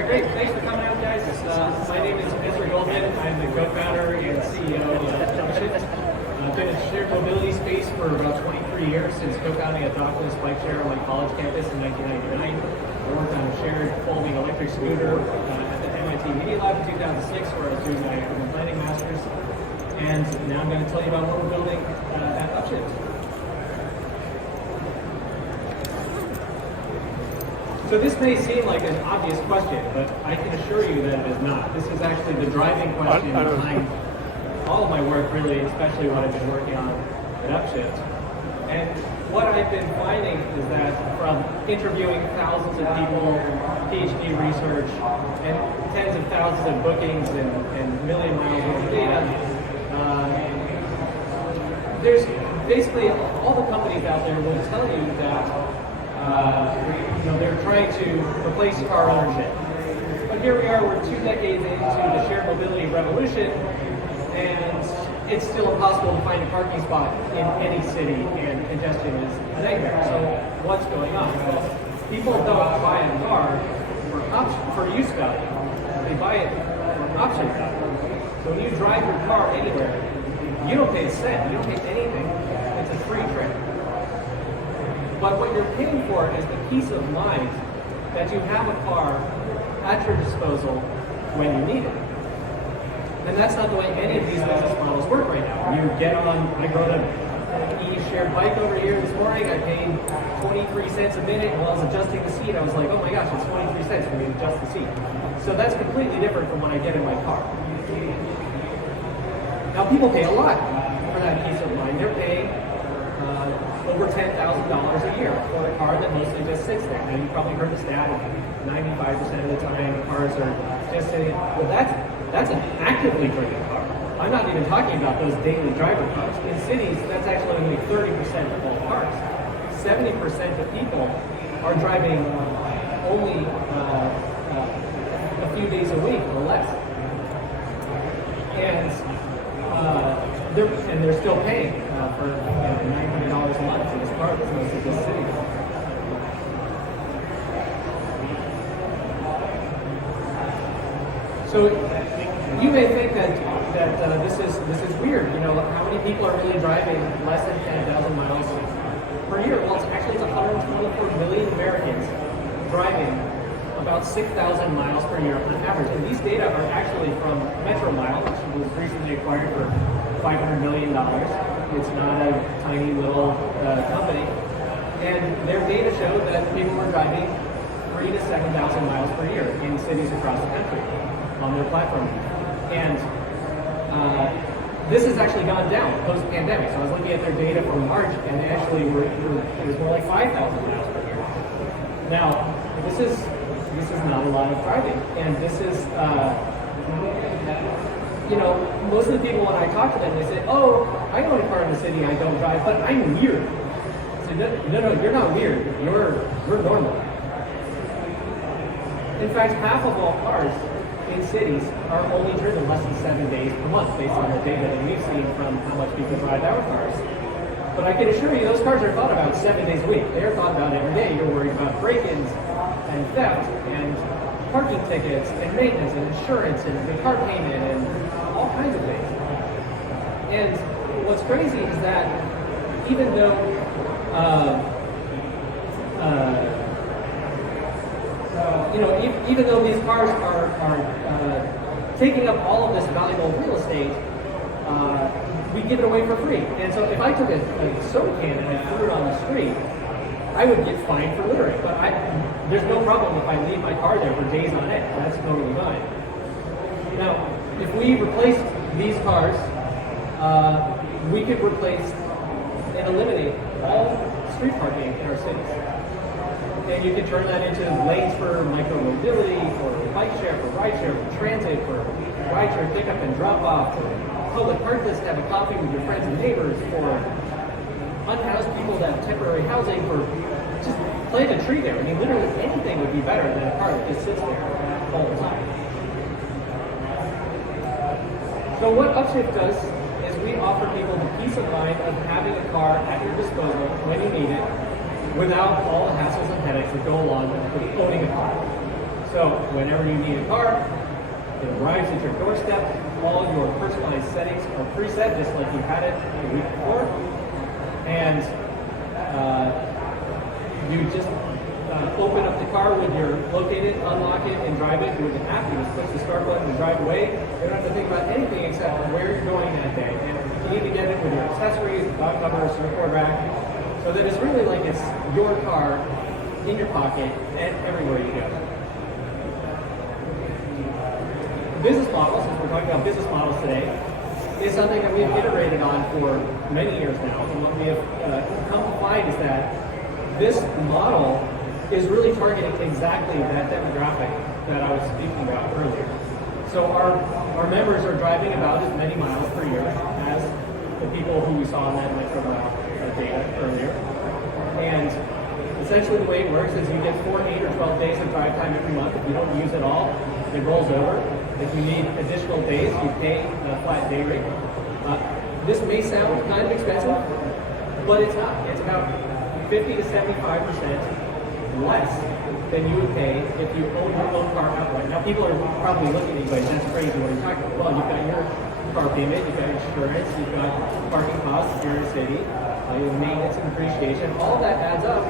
right, great. Thanks for coming out, guys. My name is Ezra Goldman. I'm the co-founder and CEO of Upshift. I've been in the shared mobility space for about 23 years since co-founding a dockless bike share on my college campus in 1999. I worked on a shared folding electric scooter at the MIT Media Lab in 2006, where I was doing my urban planning master's. And now I'm going to tell you about what we're building at Upshift. So this may seem like an obvious question, but I can assure you that it is not. This is actually the driving question behind all of my work, really, especially what I've been working on at Upshift. And what I've been finding is that from interviewing thousands of people, PhD research, and tens of thousands of bookings and million miles worth of data, there's basically all the companies out there will tell you that they're trying to replace car ownership. But here we are, we're 2 decades into the shared mobility revolution, and it's still impossible to find a parking spot in any city, and congestion is a nightmare. So what's going on? Well, people don't buy a car for use value. They buy it for option value. So when you drive your car anywhere, you don't pay a cent, you don't pay anything. It's a free trip. But what you're paying for is the peace of mind that you have a car at your disposal when you need it. And that's not the way any of these business models work right now. You get on, I rode an e-shared bike over here this morning, I paid 23 cents a minute. While I was adjusting the seat, I was like, oh my gosh, it's 23 cents for me to adjust the seat. So that's completely different from when I get in my car. Now people pay a lot for that peace of mind. They're paying over $10,000 a year for a car that mostly just sits there. And you probably heard the stat of 95% of the time cars are just sitting. Well, that's an actively driven car. I'm not even talking about those daily driver cars. In cities, that's actually only 30% of all cars. 70% of people are driving only a few days a week or less. And they're still paying for $900 a month for this car that's mostly just sitting there. So you may think that this is weird. You know, how many people are really driving less than 10,000 miles per year? Well, it's 124 million Americans driving about 6,000 miles per year on average. And these data are actually from Metro Mile, which was recently acquired for $500 million. It's not a tiny little company. And their data showed that people were driving 3,000 to 7,000 miles per year in cities across the country on their platform. And this has actually gone down post-pandemic. So I was looking at their data from March, and actually it was more like 5,000 miles per year. Now, this is not a lot of driving, and this is, most of the people when I talk to them, they say, oh, I own a car in the city, I don't drive, but I'm weird. I say, no, you're not weird, you're normal. In fact, half of all cars in cities are only driven less than 7 days per month, based on the data that we've seen from how much people drive our cars. But I can assure you, those cars are thought about 7 days a week. They're thought about every day. You're worried about break-ins and theft and parking tickets and maintenance and insurance and the car payment and all kinds of things. And what's crazy is that even though even though these cars are taking up all of this valuable real estate, we give it away for free. And so if I took a soda can and I threw it on the street, I would get fined for littering. But there's no problem if I leave my car there for days on end. That's totally fine. Now, if we replaced these cars, we could replace and eliminate all street parking in our cities. And you can turn that into lanes for micro-mobility, for bike share, for ride share, for transit, for ride share pickup and drop off, for public park list to have a coffee with your friends and neighbors, for unhoused people to have temporary housing, for just plant a tree there. I mean, literally anything would be better than a car that just sits there all the time. So what Upshift does is we offer people the peace of mind of having a car at your disposal when you need it, without all the hassles and headaches that go along with owning a car. So So whenever you need a car, it arrives at your doorstep. All your personalized settings are preset, just like you had it the week before. And you just open up the car when you're located, unlock it, and drive it with an app. You just push the start button and drive away. You don't have to think about anything except where you're going that day. And you need to get it with your accessories, dog covers, surfboard rack, so that it's really like it's your car in your pocket and everywhere you go. Business models, since we're talking about business models today, is something that we've iterated on for many years now. And what we have come to find is that this model is really targeting exactly that demographic that I was speaking about earlier. So our members are driving about as many miles per year as the people who we saw in that metro mile data earlier. And essentially the way it works is you get 4, 8, or 12 days of drive time every month. If you don't use it all, it rolls over. If you need additional days, you pay a flat day rate. This may sound kind of expensive, but it's not. It's about 50 to 75% less than you would pay if you own your own car outright. Now, people are probably looking at you like, that's crazy, what are you talking about? Well, you've got your car payment, you've got insurance, you've got parking costs if you're in a city, your maintenance and depreciation. All of that adds up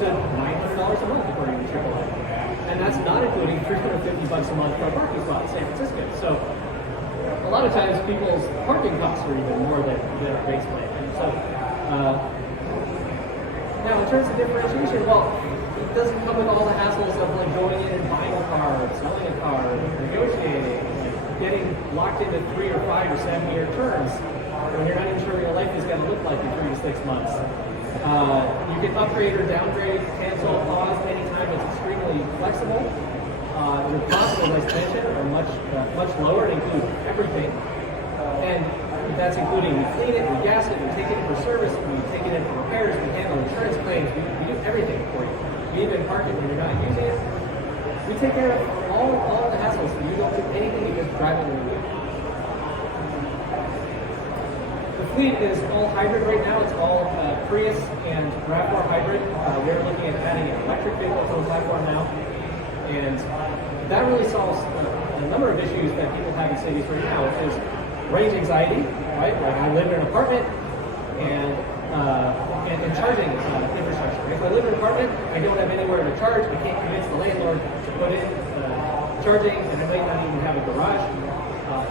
to $900 a month according to AAA. And that's not including $350 a month for a parking spot in San Francisco. So a lot of times people's parking costs are even more than their base plan. So now in terms of differentiation, well, it doesn't come with all the hassles of like going in and buying a car, or selling a car, or negotiating, like getting locked into 3 or 5 or 7 year terms when you're not even sure what your life is going to look like in 3 to 6 months. You can upgrade or downgrade, cancel, pause anytime. It's extremely flexible. Your costs, as I mentioned, are much lower. It includes everything, and that's including we clean it, we gas it, we take it in for service, we take it in for repairs, we handle insurance claims, we do everything for you. We even park it when you're not using it. We take care of all the hassles. So you don't do anything, you just drive it when you do. The fleet is all hybrid right now. It's all Prius and RAV4 hybrid. We're looking at adding an electric vehicle to the platform now. And that really solves a number of issues that people have in cities right now, which is range anxiety, right? Like I live in an apartment and charging infrastructure. If I live in an apartment, I don't have anywhere to charge. I can't convince the landlord to put in charging, and I might not even have a garage.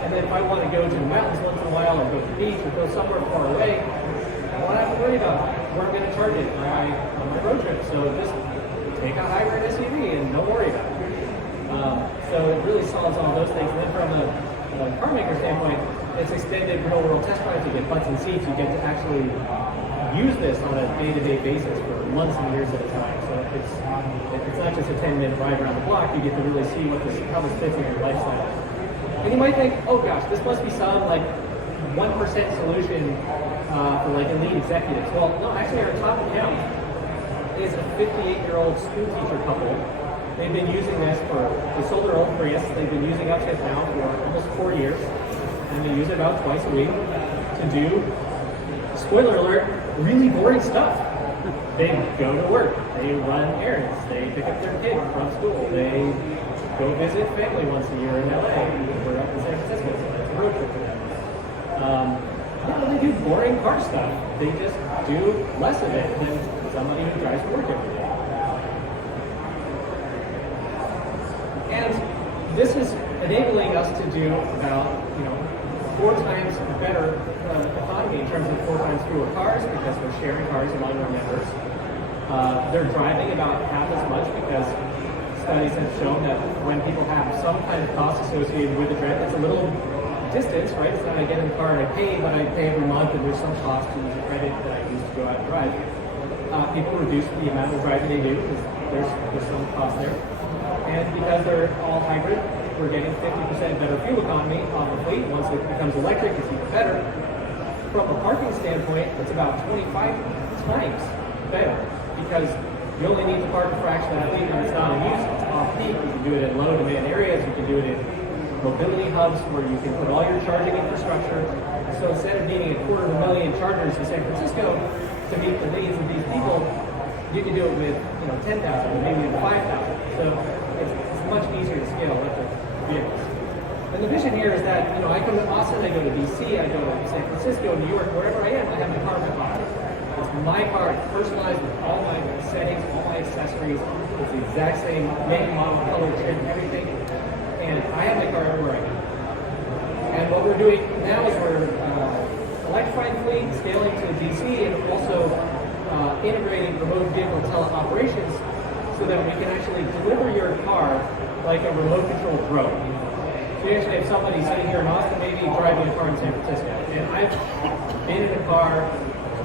And then if I want to go to the mountains once in a while, or go to the beach, or go somewhere far away, I don't have to worry about where I'm going to charge it on my road trip. So just take a hybrid SUV and don't worry about it. So it really solves all those things. And then from a car maker standpoint, it's extended real-world test drives. You get butts and seats. You get to actually use this on a day-to-day basis for months and years at a time. So it's not just a 10-minute ride around the block. You get to really see how this fits in your lifestyle. And you might think, oh gosh, this must be some like 1% solution for like elite executives. Well, no, actually our top account is a 58-year-old school teacher couple. They've been using this they sold their old Prius. They've been using Upshift now for almost 4 years. And they use it about twice a week to do, spoiler alert, really boring stuff. They go to work, they run errands, they pick up their kid from school, they go visit family once a year in LA. We're up in San Francisco, so that's a road trip for them. They do boring car stuff. They just do less of it than somebody who drives to work every day. And this is enabling us to do about 4 times better economy in terms of 4 times fewer cars because we're sharing cars among our members. They're driving about half as much because studies have shown that when people have some kind of cost associated with the trip, it's a little distance, right? It's not I get in the car and I pay, but I pay every month and there's some cost to use a credit that I use to go out and drive. People reduce the amount of driving they do because there's some cost there. And because they're all hybrid, we're getting 50% better fuel economy off the fleet. Once it becomes electric, it's even better. From a parking standpoint, it's about 25 times better because you only need to park a fraction of the fleet when it's not in use. It's off-peak. You can do it in low-demand areas. You can do it in mobility hubs where you can put all your charging infrastructure. So instead of needing 250,000 chargers in San Francisco to meet the needs of these people, you can do it with 10,000 or maybe even 5,000. So it's much easier I come to Austin, I go to DC, I go to San Francisco, New York, wherever I am, I have my car in my pocket. It's my car, it's personalized with all my settings, all my accessories. It's the exact same make, model, color, trim, everything. And I have my car everywhere I go. And what we're doing now is we're electrifying fleet, scaling to DC, and also integrating remote vehicle teleoperations so that we can actually deliver your car like a remote control drone. So you actually have somebody sitting here in Austin, maybe driving a car in San Francisco. And I've been in a car,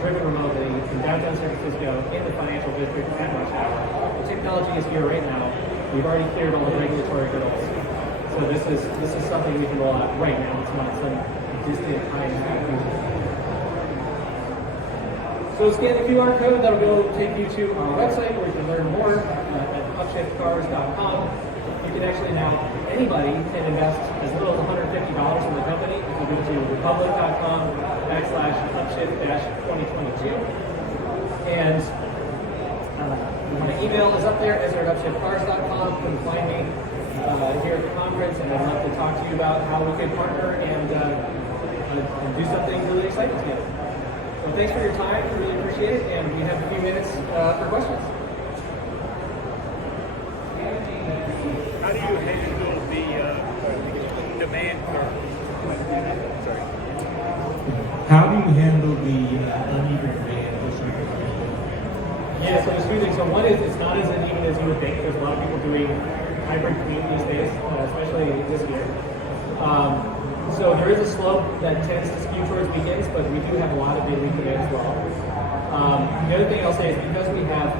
driven remotely in downtown San Francisco, in the financial district at rush hour. The technology is here right now. We've already cleared all the regulatory hurdles. So this is something we can roll out right now. It's not some distant high-impact future. So scan the QR code. That'll go take you to our website where you can learn more at upshiftcars.com. You can actually now, anybody can invest as little as $150 in the company. If you go to republic.com/upshift-2022. And my email is up there, Ezra@upshiftcars.com. You can find me here at the conference, and I'd love to talk to you about how we could partner and do something really exciting together. So thanks for your time, really appreciate it, and we have a few minutes for questions. How do you handle the demand curve? Sorry. How do you handle the uneven demand? Yeah, so there's two things. So one is it's not as uneven as you would think. There's a lot of people doing hybrid commute these days, especially this year. So there is a slope that tends to skew towards weekends, but we do have a lot of daily demand as well. The other thing I'll say is because we have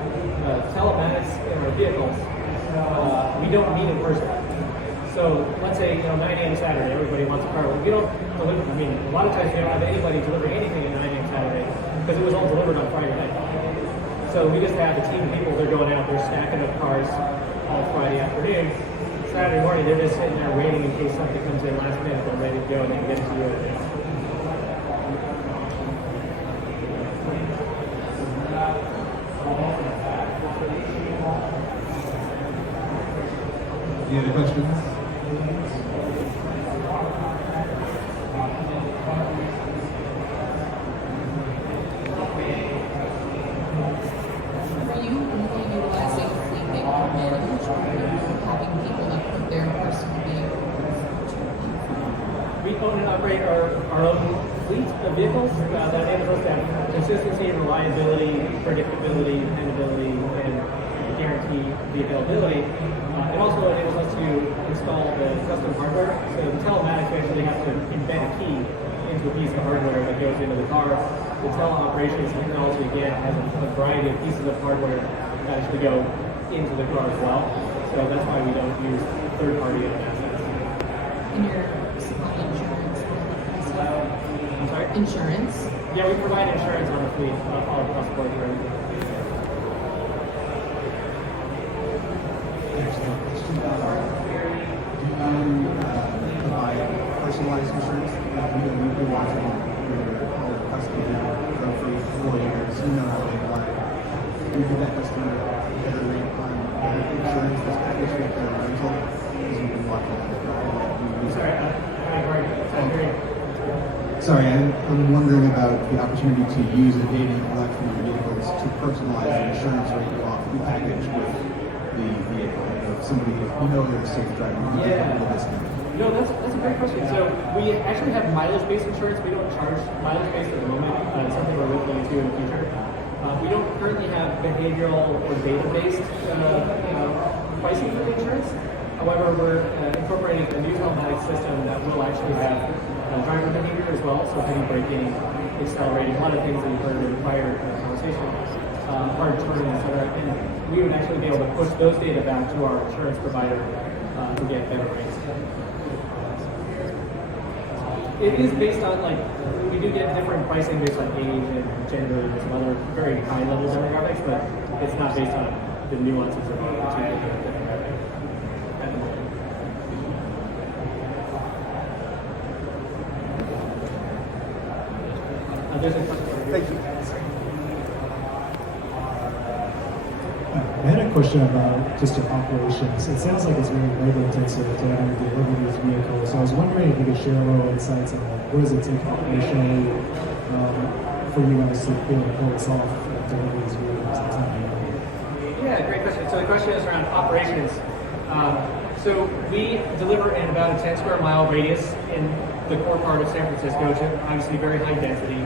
telematics in our vehicles, we don't meet in person. So let's say 9 a.m. Saturday, everybody wants a car. We don't deliver. I mean, a lot of times we don't have anybody delivering anything at 9 a.m. Saturday because it was all delivered on Friday night. So we just have a team of people. They're going out, they're stacking up cars all Friday afternoon. Saturday morning, they're just sitting there waiting in case something comes in last minute. They're ready to go and they can get it to you. Any other questions? Are you only utilizing fleet vehicle management, or are you having people that put their personal vehicles? We own and operate our own fleet of vehicles. That enables us to have consistency, reliability, predictability, dependability, and guarantee the availability. It also enables us to install the custom hardware. So the telematics, we actually have to embed a key into a piece of hardware that goes into the car. The teleoperations technology, again, has a variety of pieces of hardware that actually go into the car as well. So that's why we don't use third-party assets. And your supply insurance? I'm sorry? Insurance? Yeah, we provide insurance on the fleet all across the board for everything. Provide personalized insurance. We've been watching your customer go for 4 years. You know how they want it. We give that customer a better rate on their insurance that's packaged with their rental because we've been watching that. Sorry, I'm wondering about the opportunity to use the data you collect from your vehicles to personalize the insurance rate you offer packaged with the vehicle. If somebody, they're a safe driver, you can give them a discount. No, that's a great question. So we actually have mileage-based insurance. We don't charge mileage-based at the moment. It's something we're looking into in the future. We don't currently have behavioral or data-based pricing for the insurance. However, we're incorporating a new telematics system that will actually have driver behavior as well. So heavy braking, accelerating, a lot of things that you've heard in the prior conversation, hard turning, etc. And we would actually be able to push those data back to our insurance provider to get better rates. It is based on, we do get different pricing based on age and gender and some other very high-level demographics, but it's not based on the nuances of our particular demographic at the moment. There's a question. Thank you. I had a question. question about just your operations. It sounds like it's very labor intensive to deliver these vehicles. So I was wondering if you could share a little insights on like, what does it take operationally for you guys to be able to pull this off and deliver these vehicles on time? Yeah, great question. So the question is around operations. So we deliver in about a 10 square mile radius in the core part of San Francisco, which is obviously very high density.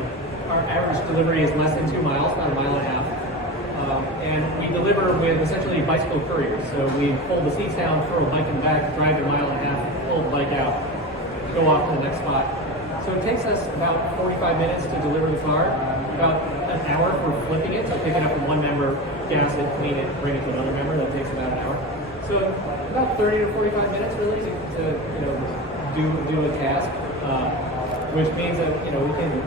Our average delivery is less than 2 miles, about a mile and a half. And we deliver with essentially bicycle couriers. So we hold the seats down, throw a bike in the back, drive a mile and a half, pull the bike out, go off to the next spot. So it takes us about 45 minutes to deliver the car, about an hour for flipping it, so picking up from one member, gas it, clean it, bring it to another member. That takes about an hour. So about 30 to 45 minutes really to do a task, which means that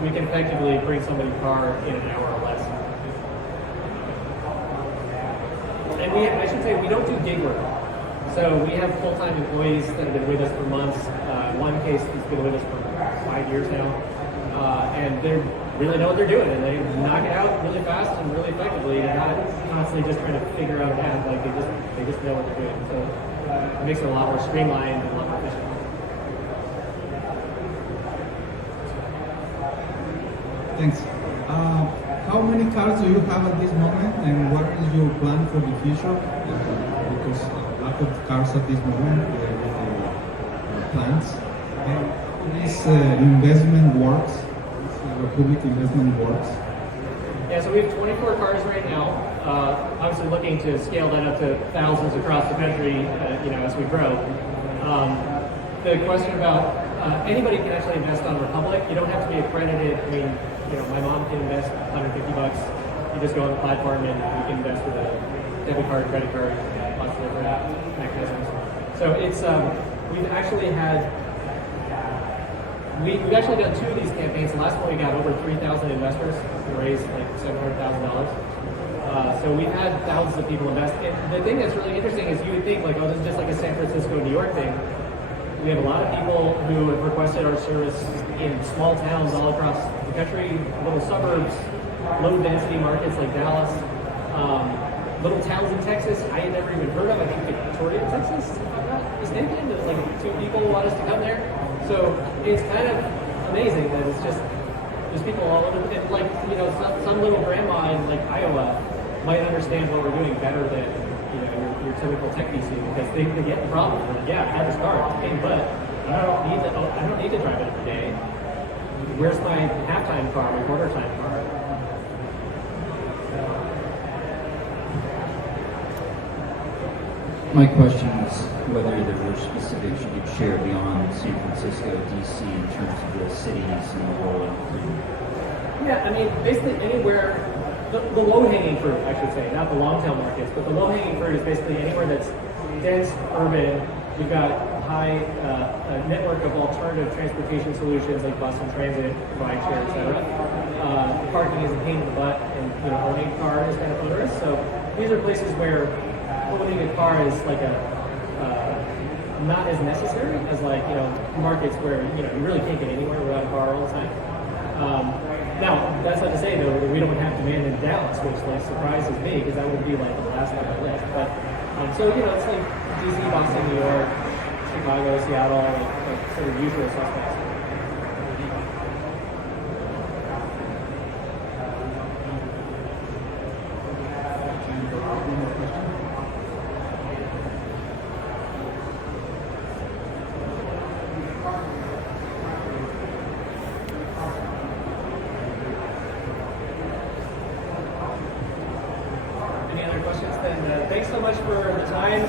we can effectively bring somebody's car in an hour or less. And I should say we don't do gig work. So we have full-time employees that have been with us for months. One case has been with us for 5 years now, and they really know what they're doing, and they knock it out really fast and really effectively, and not constantly just trying to figure out a path. Like they just know what they're doing. So it makes it a lot more streamlined and a lot more efficient. Thanks. How many cars do you have at this moment, and what is your plan for the future? Because a lot of cars at this moment with the plants. And this investment works, this public investment works. Yeah, so we have 24 cars right now. Obviously, looking to scale that up to thousands across the country, as we grow. The question about anybody can actually invest on Republic. You don't have to be accredited. I mean, my mom can invest $150. You just go on the platform and you can invest with a debit card, credit card, lots of different mechanisms. So it's we've actually done 2 of these campaigns. The last one we got over 3,000 investors and raised like $700,000. So we've had thousands of people invest. And the thing that's really interesting is you would think like, oh, this is just like a San Francisco, New York thing. We have a lot of people who have requested our service in small towns all across the country, little suburbs, low density markets like Dallas, little towns in Texas I had never even heard of. I think Victoria, Texas, if I'm not mistaken. There's like 2 people who want us to come there. So it's kind of amazing that it's just, there's people all over. And like, some little grandma in like Iowa might understand what we're doing better than your typical tech VC, because they get the problem. They're like, yeah, I have this car, it's a pain, but I don't need to drive it every day. Where's my halftime car, my quarter time car? My question is whether there were specifics you could share beyond San Francisco, DC, in terms of the cities and the rollout. Yeah, I mean, basically anywhere, the low-hanging fruit, I should say, not the long-tail markets, but the low-hanging fruit is basically anywhere that's dense, urban. We've got a network of alternative transportation solutions like bus and transit, rideshare, etc. The parking is a pain in the butt, and owning a car is kind of onerous. So these are places where owning a car is like not as necessary as like markets where you really can't get anywhere without a car all the time. Now that's not to say though that we don't have demand in Dallas, which like surprises me because that would be like the last on my list. But so it's like DC, Boston, New York, Chicago, Seattle, like sort of usual suspects. Thanks so much for the time.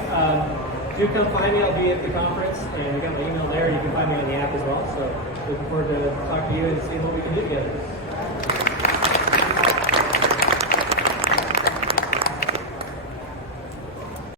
Do come find me. I'll be at the conference, and we got my email there. You can find me on the app as well. So looking forward to talking to you and seeing what we can do together.